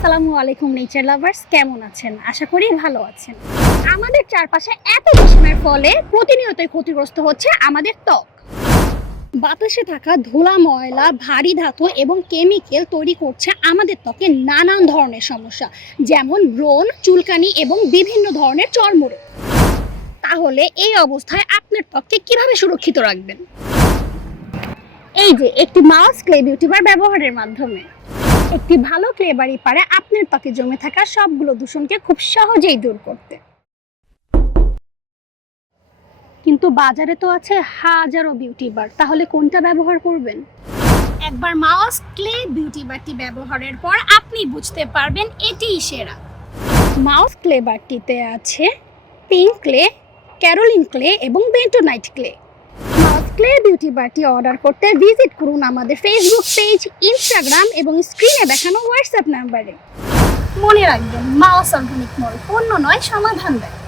আসসালামু আলাইকুম nature lovers কেমন আছেন? আশা করি ভালো আছেন। আমাদের চারপাশে এত দূষণের ফলে প্রতিনিয়তই ক্ষতিগ্রস্ত হচ্ছে আমাদের ত্বক। বাতাসে থাকা ধুলা, ময়লা, ভারী ধাতু এবং কেমিক্যাল তৈরি করছে আমাদের ত্বকে নানান ধরনের সমস্যা, যেমন ব্রণ, চুলকানি এবং বিভিন্ন ধরনের চর্মরোগ। তাহলে এই অবস্থায় আপনার ত্বককে কীভাবে সুরক্ষিত রাখবেন? এই যে, একটি মাস্ক ক্লে বিউটি বার ব্যবহারের মাধ্যমে। একটি ভালো ক্লে বাড়ি পারে আপনার ত্বকে জমে থাকা সবগুলো দূষণকে খুব সহজেই দূর করতে। কিন্তু বাজারে তো আছে হাজারো বিউটি বার তাহলে কোনটা ব্যবহার করবেন? একবার মাউস ক্লে বিউটি বারটি ব্যবহারের পর আপনি বুঝতে পারবেন এটিই সেরা। মাউস ক্লে বারটিতে আছে পিঙ্ক ক্লে ক্যারোলিন ক্লে এবং বেন্টোনাইট ক্লে ক্লে বিউটি বারটি অর্ডার করতে ভিজিট করুন আমাদের ফেসবুক পেজ ইনস্টাগ্রাম এবং স্ক্রিনে দেখানো হোয়াটসঅ্যাপ নাম্বারে মনে রাখবেন মা অর্গানিক মল পণ্য নয়, সমাধান দেয়।